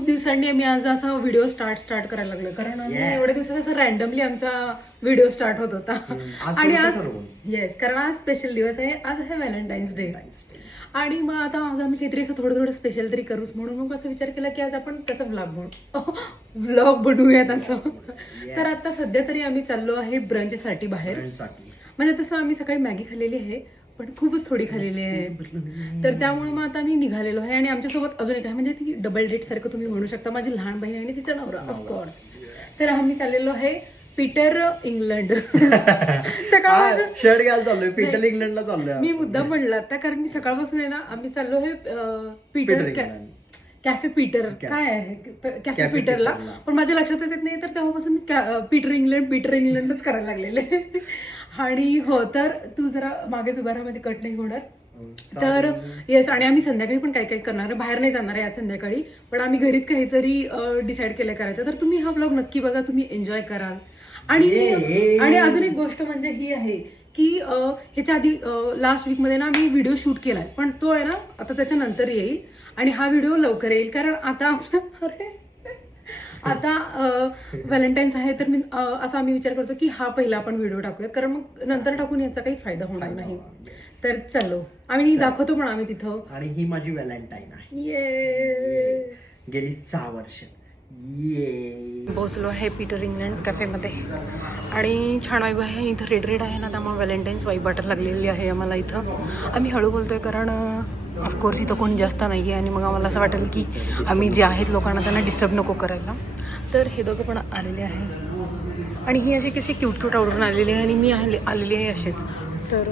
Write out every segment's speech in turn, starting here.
खूप दिवसांनी आम्ही आज असा व्हिडिओ स्टार्ट करायला लागलो, कारण आम्ही एवढ्या दिवसात असं रॅन्डमली आमचा व्हिडिओ स्टार्ट होत होता. आणि आज येस, कारण आज स्पेशल दिवस आहे, आज आहे व्हॅलेंटाईन्स डे. आणि मग आता आज आम्ही काहीतरी असं थोडं स्पेशल तरी करूच म्हणून मग असं विचार केला की आज आपण त्याचा व्लॉग बनवूयात असं. तर आता सध्या तरी आम्ही चाललो आहे ब्रंचसाठी बाहेर. म्हणजे तसं आम्ही सकाळी मॅगी खाल्लेली आहे, पण खूपच थोडी खाल्लेली आहे. तर त्यामुळे मग आता आम्ही निघालेलो आहे. आणि आमच्यासोबत अजून एक आहे, म्हणजे ती डबल डेट सारखं तुम्ही म्हणू शकता, माझी लहान बहीण आणि तिचा नवरा ऑफकोर्स. तर आम्ही चाललेलो आहे पीटर इंग्लंड. सकाळ शर्ट घ्यायला चाललोय, पीटर इंग्लंडला चाललोय. मी मुद्दा म्हणला आता, कारण मी सकाळपासून आहे ना, आम्ही चाललो आहे पीटर कॅफे पीटर काय आहे कॅफे पीटरला, पण माझ्या लक्षातच येत नाही. तर तेव्हापासून मी पीटर इंग्लंडच करायला लागलेले. आणि हो, तर तू जरा मागेच उभा राहा, म्हणजे कट नाही होणार. तर येस, आणि आम्ही संध्याकाळी पण काय करणार आहे, बाहेर नाही जाणार आहे आज संध्याकाळी, पण आम्ही घरीच काहीतरी डिसाईड केलं करायचं. तर तुम्ही हा व्लॉग नक्की बघा, तुम्ही एन्जॉय कराल. आणि अजून एक गोष्ट म्हणजे ही आहे की ह्याच्या आधी लास्ट वीकमध्ये ना आम्ही व्हिडिओ शूट केलाय, पण तो आहे ना आता त्याच्यानंतर येईल. आणि हा व्हिडिओ लवकर येईल, कारण आता व्हॅलेंटाईन्स आहे. तर मी असा आम्ही विचार करतो की हा पहिला आपण व्हिडिओ टाकूयात, कारण मग नंतर टाकून याचा काही फायदा होणार नाही. तर चलो, आम्ही दाखवतो पण आम्ही तिथं. आणि ही माझी व्हॅलेंटाईन आहे, ये गेली 6 वर्ष. पोहोचलो आहे पीटर इंग्लंड कॅफेमध्ये. आणि छान वाईब आहे इथं, रेड आहे ना, त्यामुळे व्हॅलेंटाईन्स वाईब वाटत लागलेली आहे आम्हाला इथं. आम्ही हळू बोलतोय, कारण ऑफकोर्स इथं कोणी जास्त नाही आहे, आणि मग आम्हाला असं वाटेल की आम्ही जे आहेत लोकांना त्यांना डिस्टर्ब नको करायला. तर हे दोघं पण आलेले आहे, आणि ही अशी कशी क्यूट आवडून आलेली आहे, आणि मी आलेली आहे असेच. तर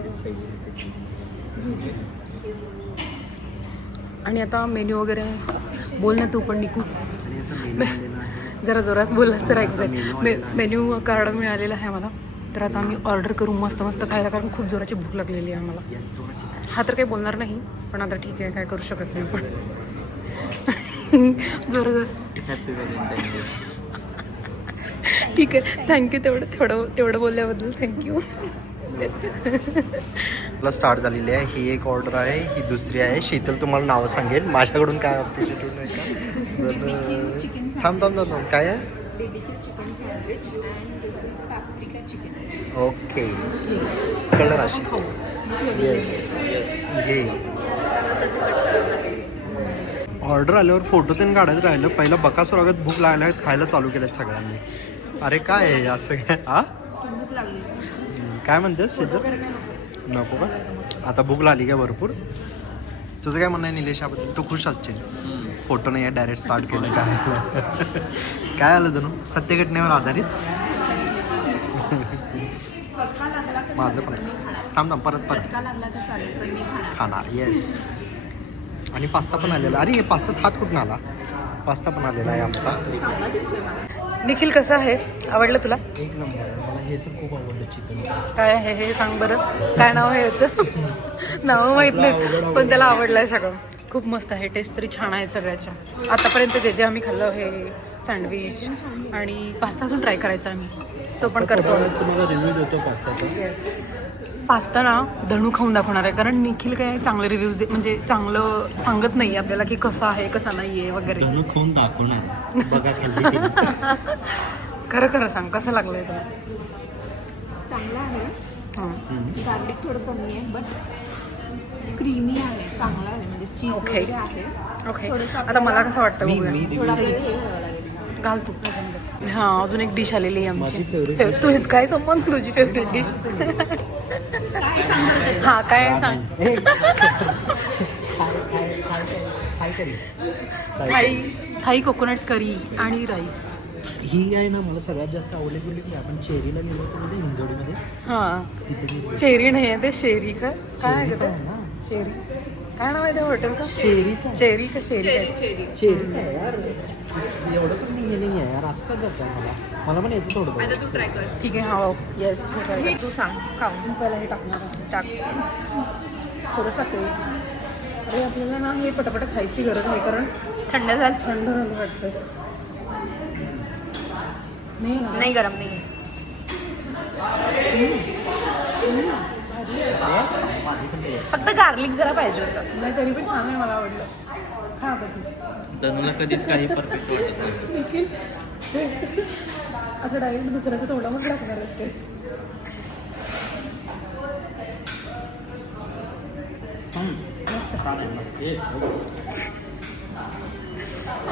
आणि आता मेन्यू वगैरे बोल ना तू पण, निकू जरा जोरात बोललास तर ऐकू जाईल. मेन्यू कार्ड मिळालेलं आहे मला. तर आता आम्ही ऑर्डर करू मस्त खायला, कारण खूप जोराची भूक लागलेली आहे आम्हाला. हा तर काही बोलणार नाही, पण आता ठीक आहे, काय करू शकत नाही आपण. जोर ठीक आहे, थँक्यू तेवढं बोलल्याबद्दल थँक्यू. मला स्टार्ट झालेली आहे. ही एक ऑर्डर आहे, ही दुसरी आहे. शीतल तुम्हाला नावं सांगेल, माझ्याकडून काय अप्रिशिएट नाही का. थांब काय आहे. ओके, कलर अशी. येस, घे. ऑर्डर आल्यावर फोटो त्यांनी काढायचं राहिलं. पहिला बकासुरागत भूक लागल्या, खायला चालू केल्यात सगळ्यांनी. अरे काय आहे असं काय? काय म्हणतेस शीतल? नको का? आता भूक लागली काय भरपूर? तुझं काय म्हणणं आहे निलेश याबद्दल? तू खुश असशील, फोटो नाही आहे, डायरेक्ट स्टार्ट केलं. काय आलं तनु? सत्य घटनेवर आधारित. माझं पण थांब परत खाणार. येस, आणि पास्ता पण आलेला. अरे पास्ता हात कुठून आला? पास्ता पण आलेला आहे आमचा. निखिल कसं आहे, आवडलं तुला? एक नंबर. मला हे तर खूप आवडलं चिकन. काय आहे हे सांग बरं, काय नाव आहे याचं? नाव माहित नाही, पण त्याला आवडलंय सगळं. खूप मस्त आहे, टेस्ट तरी छान आहे सगळ्याच्या. आतापर्यंत जे आम्ही खाल्लं हे सँडविच आणि पास्ता अजून ट्राय करायचा आम्ही, तो पण करतो. तुम्हाला रिव्ह्यू देतो पास्ताचा. पास्ता ना धणू खाऊन दाखवणार आहे, कारण निखिल काय चांगले रिव्ह्यूज म्हणजे चांगलं सांगत नाही आपल्याला की कसं आहे कसं नाही आहे वगैरे. धणू खाऊन दाखवणार बघा खाल्ली. खरं सांग, कसं लागलंय तुला? चांगला आहे, गार्लिक थोडं कमी आहे, बट क्रीमी आहे, चांगला आहे, म्हणजे चीज वगैरे आहे. ओके, आता मला कसं वाटतं थोडा वेळ हे व्हावं लागेल. घाल तू. हां, अजून एक डिश आलेली आहे आमची. तुझी काय संबंध, तुझी फेवरेट डिश? हां, काय सांग. थाई कोकोनट करी आणि राईस. ही आहे ना, मला सगळ्यात जास्त आवडली बोलली की आपण चेरीला गेलो होतो मध्ये, हिंजवडीमध्ये. हां, तिथे चेरी नाही आहे ते, शेरी का काय आहे का? चेरी काय नाव आहे त्या हॉटेलचं? चेरी का शेरी? चेरीच आहे यार, एवढं पण हे नाही आहे यार, असं काय करतो. मला पण येतं थोडं. आता तू ट्राय कर. ठीक आहे, हा येस, हे तू सांग. खाऊन पहिला हे टाकणार आहे. टाक थोडंसं टाकते. अरे आपल्याला ना हे पटापट खायची गरज आहे, कारण थंड झालं वाटतं. नाही गरम नाही. फक्त गार्लिक जरा पाहिजे होतं. नाही तरी पण छान आहे, मला आवडलं. खा आता तू. तनुला कधीच काही परफेक्ट वाटत नाही. निखिल असं डायरेक्ट दुसऱ्याच्या तोंडामध्ये टाकणार असते.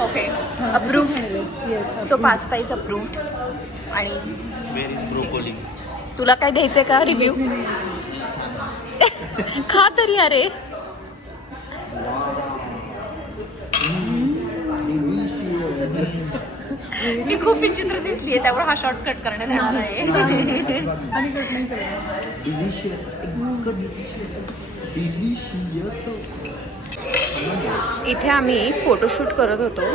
Okay approved. Yes. So pasta is approved. आणि व्हेरी ब्रोकोली. तुला काय द्यायचंय का रिव्ह्यू? खा तरी अरे. मी खूप विचित्र दिसलीये त्यामुळे हा शॉर्टकट करण्यात येणार आहे. आणि कट नाही करणार. डिलिशियस, एकदम डिलिशियस. इथे आम्ही फोटोशूट करत होतो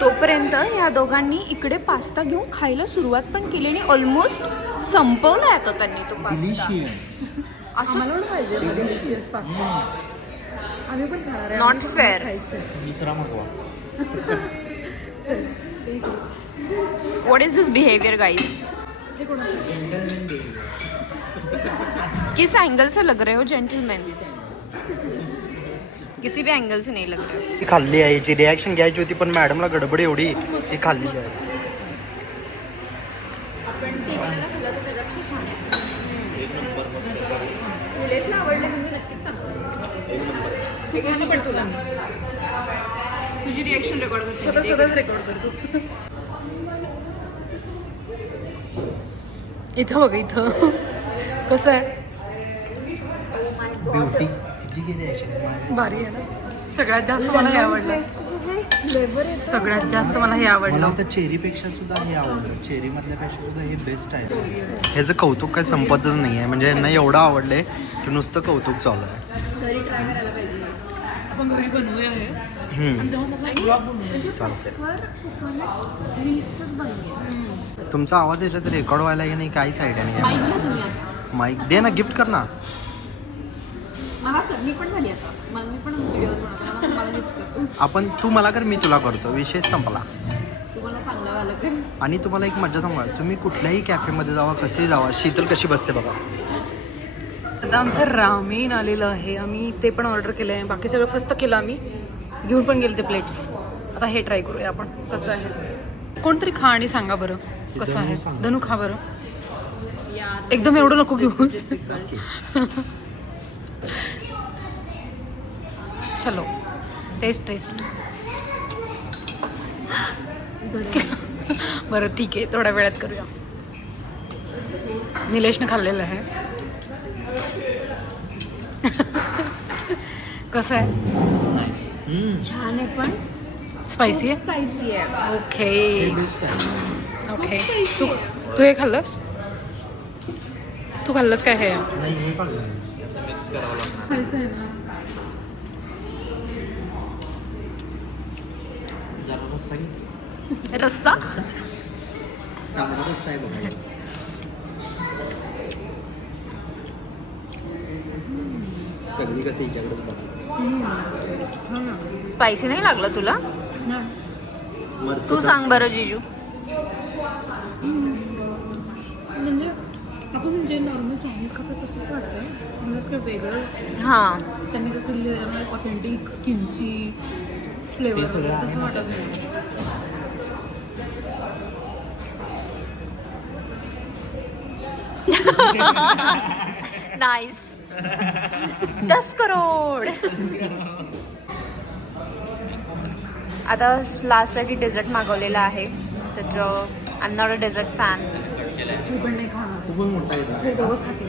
तोपर्यंत ह्या दोघांनी इकडे पास्ता घेऊन खायला सुरुवात पण केली आणि ऑलमोस्ट संपवला येतो त्यांनी तो पास्ता. डिलिशियस. असं आम्हाला पण पाहिजे डिलिशियस पास्ता. आम्ही पण खाणार आहे. Not आम्ही पण fair. खायचंय. दुसरा मागवा. चल एक minute. What is this behaviour guys? हे कोणाचं? किस एंगल से लग रहे हो जेंटलमैन? किसी भी एंगल से नहीं लग रहे हो. ती खाल्ली आहे, याची रिॲक्शन घ्यायची होती पण मॅडमला गडबड एवढी ती खाल्ली आहे. आपण टेबलला खाल्लं तर त्याच्यापेक्षा छान आहे. निलेशला आवडलं म्हणजे नक्कीच चांगलं. ठीक आहे पण तुला तुझी रिएक्शन रेकॉर्ड करते. स्वतःच रेकॉर्ड करतो. इथं बघ इथं कसं आहे. ब्युटी तिची गेली आहे. भारी आहे ना. सगळ्यात जास्त मला हे आवडलं. सगळ्यात जास्त मला हे मला आवडलं. तर चेरीपेक्षा सुद्धा हे आवडलं. चेरी मधल्यापेक्षा सुद्धा हे बेस्ट आहे. ह्याचं कौतुक काही संपतच नाही आहे. म्हणजे यांना एवढं आवडलंय की नुसतं कौतुक चालू आहे. घरी ट्राय करायला पाहिजे. आपण घरी बनवूया हे. आणि तेव्हा त्याचा ब्लॉग बनवूया. चालतंय. मिल्कच बनवूया. तुमचा आवाज याच्यात रेकॉर्ड व्हायला की नाही काहीच आयडिया नाही माईक आहे. घ्या तुम्ही आता. माईक दे ना, गिफ्ट कर ना. मला कर. मी पण झाली आता. मी पण व्हिडिओज बनवतो. मला गिफ्ट करतो. तू मला कर, मी तुला करतो. विषय संपला. तुम्हाला चांगलं वाला कर. आणि तुम्हाला एक मजा सांगा, तुम्ही कुठल्याही कॅफेमध्ये जावा, कसेही जावा, शीतल कशी बसते बघा. आता आमचं रामेन आलेलं आहे. आम्ही ते पण ऑर्डर केलं आहे. बाकी सगळं फस्त केलं आम्ही. घेऊन पण गेले ते प्लेट्स. आता हे ट्राय करूया आपण कसं आहे. कोणतरी खा आणि सांगा बरं कसं आहे. धनू खा बरं. एकदम एवढं नको घेऊस. चलो टेस्ट. बरं ठीक आहे, थोड्या वेळात करूया. निलेशने खाल्लेलं आहे. कसं आहे. छान आहे पण स्पायसी आहे. स्पायसी आहे. ओके. तू हे खाल्लंस? तू खाल्लंस काय हे? नाही, हे खाल्लं. मिक्स करावं लागणार. खायचं आहे ना. जरा रस्सा घे. रस्सा तांबडा रस्सा आहे बघा. सगळी कसं हिच्याकडेच बघा. स्पायसी नाही लागलं तुला? मरतं तू का? सांग बरं जिजू. म्हणजे आपण जे नॉर्मल चायनीज खातो तसंच वाटतं. म्हणजे काय वेगळं. हां त्यांनी कसं ऑथेंटिक किमची फ्लेवर वगैरे तसं वाटत नाही. नाईस. 10 करोड. आता लास्टसाठी डेझर्ट मागवलेला आहे. तर I am not a dessert fan. मी पण नाही खाणार. तू पण मोठा आहे. हे दोघं खातील.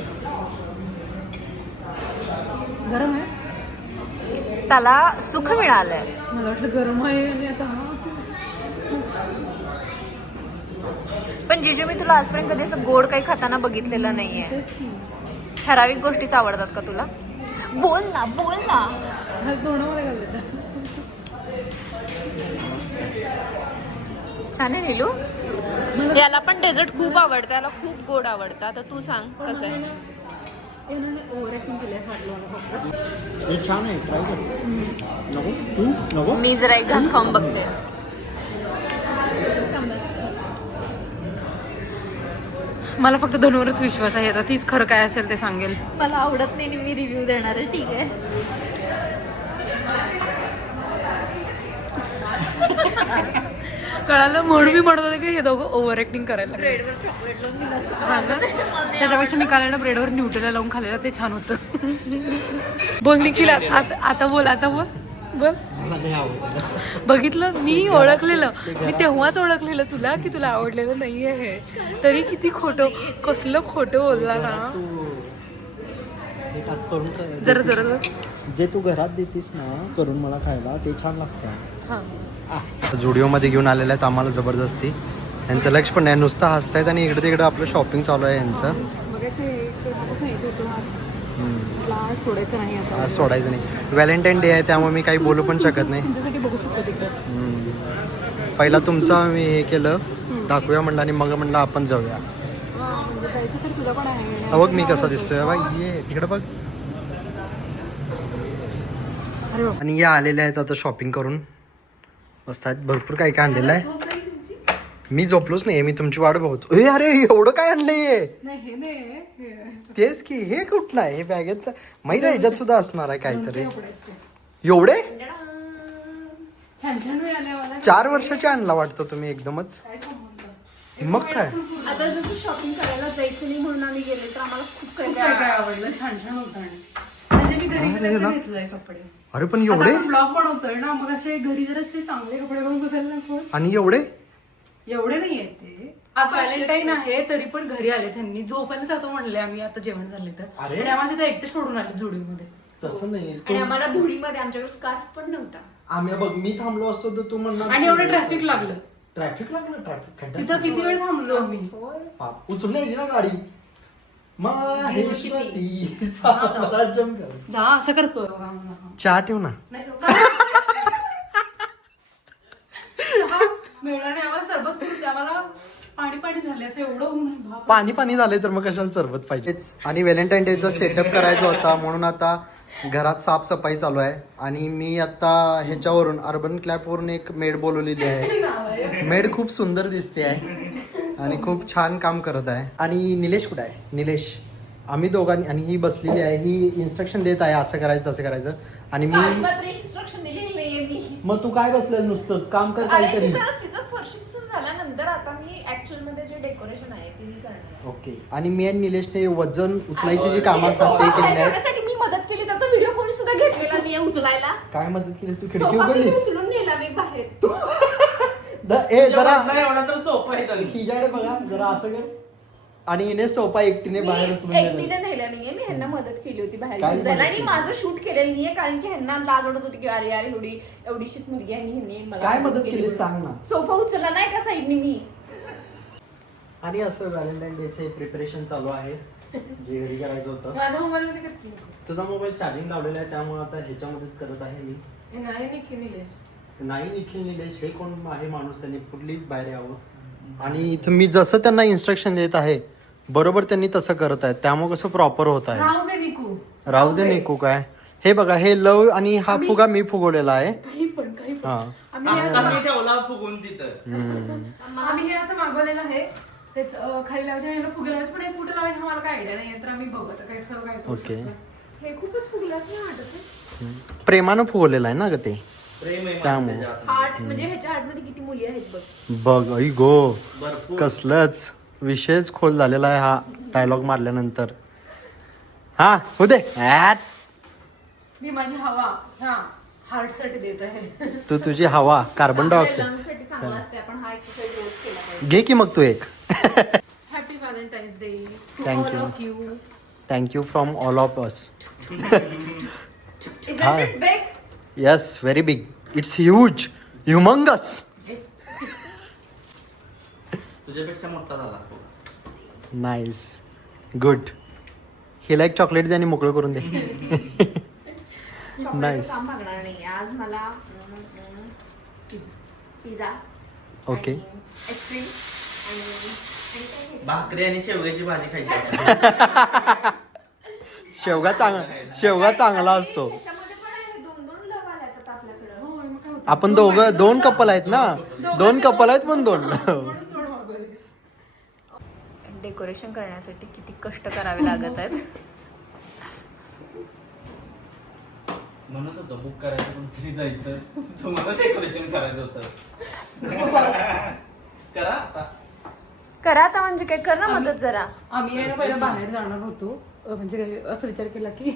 गरम आहे. त्याला सुख मिळालंय. मला वाटलं गरम आहे आणि आता पण जिजू मी तुला आजपर्यंत कधी असं गोड काही खाताना बघितलेलं नाहीये. तेच की. ठराविक गोष्टीच आवडतात का तुला? बोल ना. हा तोंडामध्ये घाल त्याच्या. छान आहे नीलू. याला पण डेझर्ट खूप आवडतं. याला खूप गोड आवडतं. आता तू सांग कसं आहे. ओव्हर ऍक्टिंग केली असं वाटलं मला फक्त. हे छान आहे, ट्राय कर. नको तू नको. मी जरा एक घास खाऊन बघते. मला फक्त धनुवरच विश्वास आहे. आता तीच खरं काय असेल ते सांगेल. मला आवडत नाही. मी रिव्ह्यू देणार आहे. ठीक आहे. कळालं म्हणून मी म्हणत होते की हे दोघं ओव्हर ऍक्टिंग करायला लागले. ब्रेडवर चॉकलेट लावून दिलं असतं. हा ना? त्याच्यापेक्षा मी काल ब्रेडवर न्यूट्रेला लावून खाल्लेलं ते छान होतं. बोल निखिल आता बोल बोल. बघितलं मी ओळखलेलं, मी तेव्हाच ओळखलेलं तुला की तुला आवडलेलं नाहीये हे. तरी किती खोटं, कसलं खोटं बोलला ना. जरा जरा जे तू घरात देतीस ना करून मला खायला ते छान लागतं. हा झुडिओमध्ये घेऊन आलेले आहेत आम्हाला जबरदस्ती. यांचं लक्ष पण नाही, नुसतं हसतायत आणि इकडे तिकडे आपलं शॉपिंग चालू आहे यांचं. बघायचं सोडायचं नाही आता. आज सोडायचं नाही. व्हॅलेंटाईन डे आहे त्यामुळे मी काही बोलू पण शकत नाही. तुमच्यासाठी बघू शकतो तिकडे. पहिला तुमचा मी हे केलं दाखवूया म्हणलं आणि मग म्हणलं आपण जाऊया. म्हणजे जायचं तर तुला पण आहे. बघ मी कसा दिसतोय बाई, ये तिकडे बघ. आणि या आलेले आहेत आता शॉपिंग करून मस्त आहेत. भरपूर काही काय आणलेलं आहे. मी झोपलोच नाही, मी तुमची वाट बघतो. ए अरे एवढं काय आणलंय? तेच की हे कुठलं आहे? हे बॅगेत माहिती आहे ह्याच्यात सुद्धा असणार आहे काहीतरी. एवढे छान छान मिळाले मला. 4 वर्षाचे आणला वाटतं तुम्ही एकदमच. मग काय आता जसं शॉपिंग करायला जायचं नाही म्हणून आम्ही गेले तर आम्हाला खूप काय काय काय आवडलं. छान छान होतं. आणि म्हणजे मी घरी अरे गेल्यावर ना. घेतलंय कपडे. अरे पण एवढे ब्लॉग बनवतोय ना, मग असे घरी जर असे चांगले कपडे घालून बसायला नको. आणि एवढे एवढे नाही आहेत ते. आज व्हॅलेंटाईन आहे तरी पण घरी आले त्यांनी. झोपायला जातो म्हणले आम्ही आता जेवण झाले तर. अरे. आणि आम्हाला तिथे एकटे सोडून आले जोडीमध्ये. तसं नाही. आणि आम्हाला धुळीमध्ये आमच्याकडे स्कार्फ पण नव्हता. आम्ही बघ मी थांबलो असतो तर तू म्हणणार आणि एवढं ट्रॅफिक लागलं ट्रॅफिक लागलं. ट्रॅफिक तिथं किती वेळ थांबलो आम्ही. उचलून यायची ना गाडी. माहेश्वरी साम्राज्यम कर. जा असं करतो चहा ठेव ना. मिळणार नाही आम्हाला. सरबत करून द्या मला. पाणी झाले असं एवढं ऊन आहे. बाप. पाणी झालंय तर मग कशाला सरबत पाहिजेच. आणि व्हॅलेंटाईन डेचा सेटअप करायचा होता म्हणून आता घरात साफसफाई चालू आहे. आणि मी आता ह्याच्यावरून अर्बन क्लॅपवरून एक मेड बोलवलेली आहे. मेड खूप सुंदर दिसते आहे आणि खूप छान काम करत आहे. आणि निलेश कुठे आहे? निलेश आम्ही दोघांनी आणि ही बसलेली आहे. ही इन्स्ट्रक्शन देत आहे असं करायचं तसं करायचं. आणि मी इन्स्ट्रक्शन दिलेली नाहीये मी. मग तू काय बसलं नुसतंच काम कर काहीतरी. तिचं फरशी पुसून झाल्यानंतर आता मी ऍक्च्युअल मध्ये जे डेकोरेशन आहे ते मी करणार. ओके. आणि मी आणि निलेशने वजन उचलायची जी कामं असतात ते केलेली आहेत. त्यासाठी मी मदत केली. त्याचा व्हिडिओ कोणी सुद्धा घेतलेला नाही उचलायला. काय मदत केली तू? खिडकी सोफा उघडलीस? उचलून नेला मी बाहेर. जरा एवढा तर सोपं आहे तरी. तिच्याकडे बघा जरा असं कर. आणि हिने सोफा एकटीने बाहेर उचलून एकटीने नेला. नेला नाहीये. मी ह्यांना मदत केली होती बाहेर काय घेऊन जायला. मदत आणि केली? माझं शूट केलेलं नाहीये कारण की ह्यांना लाज वाटत होती की अरे यार एवढीशीच मुलगी आहे आणि ह्यांनी मला काय मदत केली सांग ना. सोफा उचलला नाही का साईडनी मी. आणि असं व्हॅलेंटाईन डेचे प्रिपरेशन चालू आहे जे घरी करायचं होतं. माझ्या मोबाईल मध्ये करते. तुझा मोबाईल चार्जिंग लावलेला आहे त्यामुळे आता ह्याच्यामध्येच करत आहे मी. नाही निलेश. नाही निखिल निलेश हे कोण आहे माणूस? त्यांनी प्लीज बाहेर यावं. आणि इथं मी जसं त्यांना इन्स्ट्रक्शन देत आहे बरोबर त्यांनी तसं करत आहेत त्यामुळे कसं प्रॉपर होत आहे. राहू दे निकू. राहू दे निकू. काय हे बघा हे लव आणि हा फुगा मी फुगवलेला आहे. काही पण हा आम्ही हे आता असं मी ठेवला फुगून तिथं. आम्ही हे असं मागवलेलं आहे. ते खाली लावायचं आणि फुगे लावायचं. पण हे कुठे लावायचं मला काय आयडिया नाही तर आम्ही बघू आता काय सर काय करू ओके. शकतो. हे खूपच फुगलं असं नाही वाटत आहे. प्रेमानं फुगवलेलं आहे ना ग ते प्रेम आहे त्यामुळे. माझ्या त्याच्यात. हार्ट म्हणजे ह्याच्या हार्ट मध्ये किती मुली आहेत बघ. बघ आई गो भरपूर. कसलंच विषयच खोल झालेला आहे हा डायलॉग मारल्यानंतर. हा हो दे. मी माझी हवा ह्या हार्ट साठी देत आहे. तू तुझी हवा कार्बन डायऑक्साईड लंग्स साठी चांगला असते. आपण हा एक्सरसाइज रोज केला पाहिजे. घे की मग तू एक. Happy Valentine's day to Thank all you. Of you. Thank you from all of us. Isn't it big? Yes very big. It's huge humongous. तुझ्यापेक्षा मोठा झाला. Nice good. हिला एक चॉकलेट दे आणि मोकळं करून दे. चॉकलेटचं Nice. काम भागणार नाही. आज मला पिझ्झा ओके. आईस्क्रीम आणि भाकरी आणि शेवग्याची भाजी खायची. शेवगा चांगला असतो. त्याच्यामध्ये पण आहे 2-2 लव आले आता आपल्याकडं. होय, मग काय होतं? आपण दोघं 2 कपल आहेत ना. 2 कपल आहेत पण 2. म्हणून थोडं मागवलं. डेकोरेशन करण्यासाठी किती कष्ट करावे लागत आहेत. म्हणत होतं बुक करायचं कुठेतरी जायचं तुम्हाला डेकोरेशन करायचं होतं करा आता करा आता म्हणजे काय कर ना मदत जरा. आम्ही आहे ना पहिला बाहेर जाणार होतो म्हणजे असं विचार केला की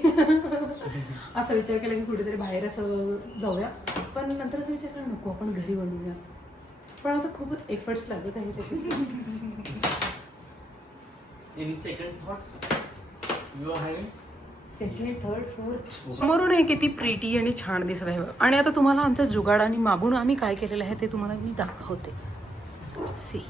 असा विचार केला की कुठेतरी बाहेर असं जाऊया, पण नंतर असं विचार केला नको आपण घरी बनवूया, पण आता खूपच एफर्ट्स लागत आहे त्याचे. In second thoughts you are having second third fourth समोरून हे किती प्रिटी आणि छान दिसत आहे. आणि आता तुम्हाला आमचा जुगाड आणि मागून आम्ही काय केलेलं आहे ते तुम्हाला मी दाखवते. सी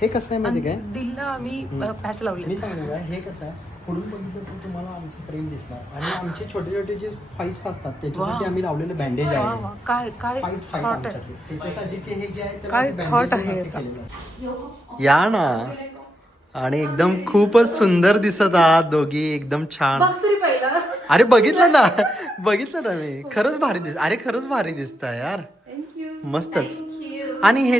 हे कसं आहे माहिती काय, दिलला आम्ही पॅच लावले. मी सांगू का, हे कसं आहे, पुढून बघितलं तर तुम्हाला आमचं प्रेम दिसणार आणि आमचे छोटे छोटे जे फाईट्स असतात त्याच्यासाठी आम्ही लावलेले बँडेज आहे. काय काय फाईट thought आहे. आमच्यातले त्याच्यासाठीचे हे जे आहे त्याला काय आम्ही thought bandage आहे असं याचा? केलेलं आहे. या ना, आणि एकदम खूपच सुंदर दिसत आहात दोघी, एकदम छान. बघ तरी पहिला. अरे बघितलं ना मी, खरंच भारी दिसत. अरे खरंच भारी दिसत यार, मस्तच. आणि हे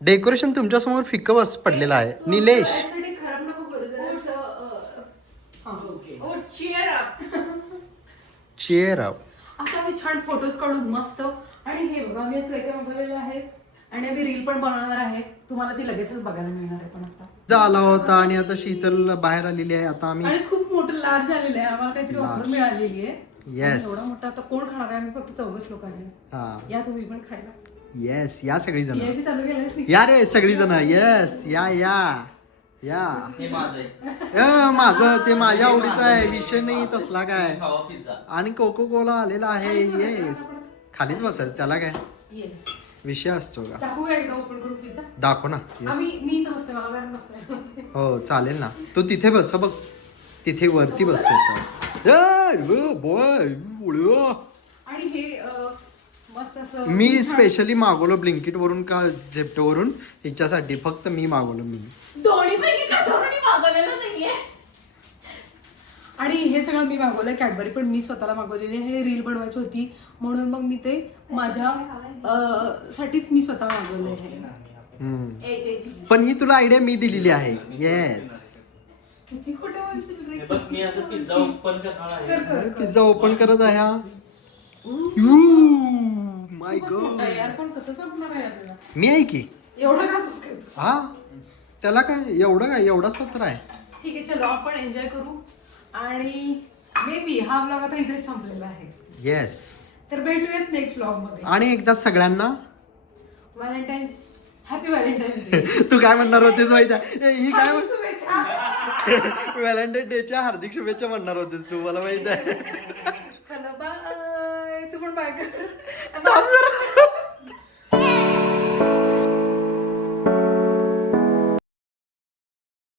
डेकोरेशन तुमच्या समोर फिक्क बस पडलेलं आहे. निलेश खराब नको करू जरा चेअर अप. आता आम्ही छान फोटोज काढून मस्त. आणि हे बघा मी असं इथे मागवलेलं आहे आणि आम्ही रील पण बनवणार आहे, तुम्हाला ती लगेचच बघायला मिळणार आहे. पण आता आला होता आणि आता शीतल बाहेर आलेली आहे. आता आम्ही आणि खूप मोठं लार्ज आलेलं आहे, आम्हाला काहीतरी ऑफर मिळालेली आहे. येस एवढा मोठा आता कोण खाणार आहे, आम्ही फक्त 4 लोक आहे. हा या तुम्ही पण खायला. येस, या सगळी जण, VIP चालू केलं या रे सगळी जण. येस, या या या. हे माझं आहे माझं ते माझ्या आवडीचं आहे, विषय नाही तसला काय. खावा पिझ्झा आणि कोको कोला आलेला आहे. येस, खालीच बसायचं त्याला काय येस. विषय असतो का. दाखवूया एकदा ओपन करून पिझ्झा. दाखव ना. आम्ही येस, मी इथं बसते, मला बाहेर बसते. हो चालेल ना. तू तिथे बस बघ, तिथे वरती बस. आणि हे मस्त असं मी स्पेशली मागवलं ब्लिंकिट वरून का झेप्टो वरून हिच्यासाठी, फक्त मी मागवलं. मी दोन्ही पैकी कशावरून मागवलेलं नाहीये. आणि हे सगळं मी मागवलंय. कॅडबरी पण मी स्वतःला मागवलेली आहे. रील बनवायची होती म्हणून मग मी ते माझ्या साठीच मी स्वतः मागवलं आहे. पण ही तुला आयडिया मी दिलेली आहे. येस, किती खोटं बोलशील रे, हे बघ मी आता किती पिझ्झा बोलशील. ओपन करणार आहे कर कर कर. पिझ्झा ओपन करत आहे हा. माय खूपच मोठा आहे गॉड. यार, पण कसं संपणार आहे आपल्याला. मी आहे की. एवढं खातोस काय तू? हा, त्याला काय एवढं काय, एवढाच तर आहे. ठीक आहे, चलो आपण एन्जॉय करू. आणि मे बी हा ब्लॉग आता इथेच संपलेला आहे. येस, तर भेटूयात नेक्स्ट ब्लॉग मध्ये. आणि एकदा सगळ्यांना हॅपी व्हॅलेंटाईन्स डे. तू काय म्हणणार होतीस माहिती आहे? ही काय शुभेच्छा. व्हॅलेंटाईन डेच्या हार्दिक शुभेच्छा म्हणणार होतीस तू, मला माहिती आहे. चलो बाय. तू पण बाय कर. थांब जरा.